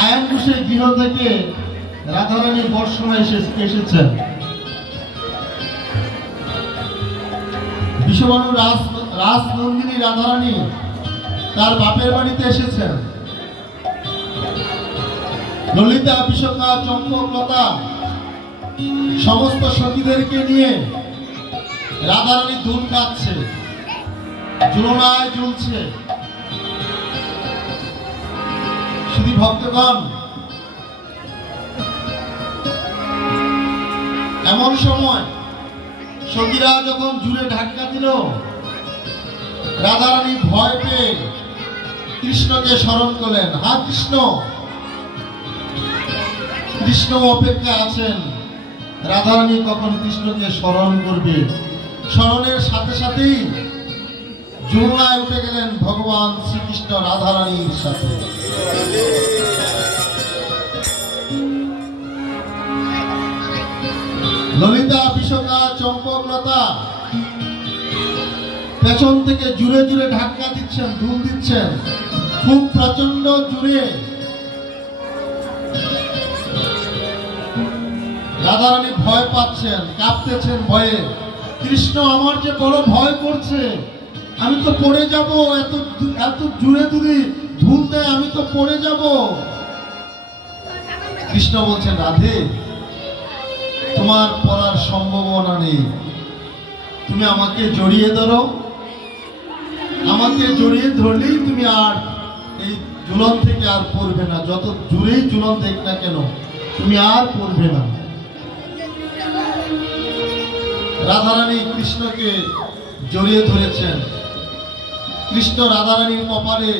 আয়ান ঘোষের গৃহ থেকে রাধারানী বর্ষণা এসে এসেছেন। রাজ রাধারানী তার বাপের বাড়িতে এসেছেন। ললিতা চম্পকলতা সমস্ত সখীদেরকে নিয়ে রাধারানী জুলনায় ঝুলছে। শুধু ভক্তগণ এমন সময় সখীরা যখন জুড়ে ধাক্কা দিল, রাধারানী ভয় পেয়ে কৃষ্ণকে স্মরণ করলেন। হা, কৃষ্ণ! কৃষ্ণ অপেক্ষা আছেন। রাধারানী কখন কৃষ্ণকে স্মরণ করবে? স্মরণের সাথে সাথেই জুড়নায় উঠে গেলেন ভগবান শ্রীকৃষ্ণ রাধারানীর সাথে। ললিতা বিশোকা চম্পকলতা পেছন থেকে জুড়ে জুড়ে ধাক্কা দিচ্ছেন ধুল দিচ্ছেন। খুব প্রচণ্ড জুড়ে। রাধারানী ভয় পাচ্ছেন, কাঁপতেছেন ভয়ে। কৃষ্ণ আমার যে বড় ভয় করছে আমি তো পড়ে যাব, এত এত জুড়ে যদি ধুল দেয়, আমি তো পড়ে যাব। কৃষ্ণ বলছেন, রাধে, তোমার পড়ার সম্ভাবনা নেই। তুমি আমাকে জড়িয়ে ধরো। আমাকে জড়িয়ে ধরলেই তুমি আর এই জুলন থেকে আর পড়বে না। যত জুড়েই জুলন দেখ না কেন, তুমি আর পড়বে না। রাধারানী কৃষ্ণকে জড়িয়ে ধরেছেন। কৃষ্ণ রাধারানীর কপালে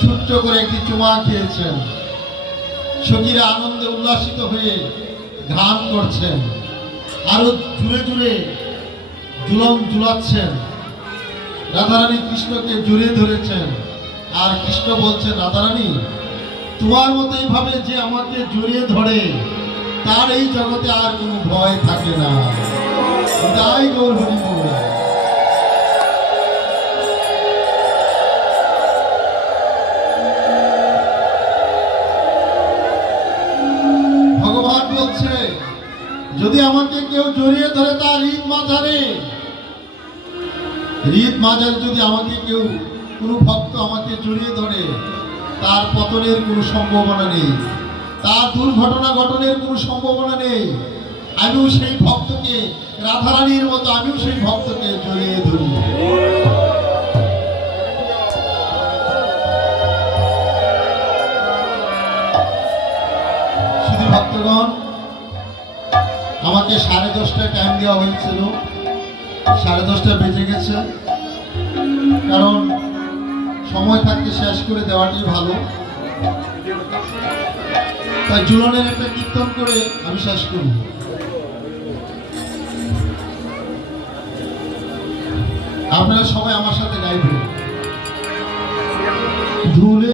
ছোট্ট করে একটি চুমা খেয়েছেন। সখীরা আনন্দে উল্লাসিত হয়ে গান করছেন। আরও জুড়ে জুড়ে জুলন জুলাচ্ছেন রাধারানী কৃষ্ণকে জড়িয়ে ধরেছেন। আর কৃষ্ণ বলছেন, রাধারানী, তোমার মতো এইভাবে যে আমাকে জড়িয়ে ধরে, তার এই জগতে আর কোনো ভয় থাকে না। তাই গৌর হরিবল যদি আমাকে কেউ জড়িয়ে ধরে তার ঈদ মাঝারে ঈদ মাঝারে যদি আমাকে কেউ, কোনো ভক্ত আমাকে জড়িয়ে ধরে, তার পতনের কোনো সম্ভাবনা নেই। তার দুর্ঘটনা ঘটনের কোনো সম্ভাবনা নেই। আমিও সেই ভক্তকে, রাধারানীর মতো আমিও সেই ভক্তকে জড়িয়ে ধরি। ভক্তগণ আমাকে সাড়ে দশটায় টাইম দেওয়া হয়েছিল। সাড়ে দশটা বেজে গেছে। কারণ সময় থাকতে শেষ করে দেওয়াটাই ভালো। তাই জুলনের একটা কীর্তন করে আমি শেষ করব। আপনারা সবাই আমার সাথে গাইবেন। ঝুলে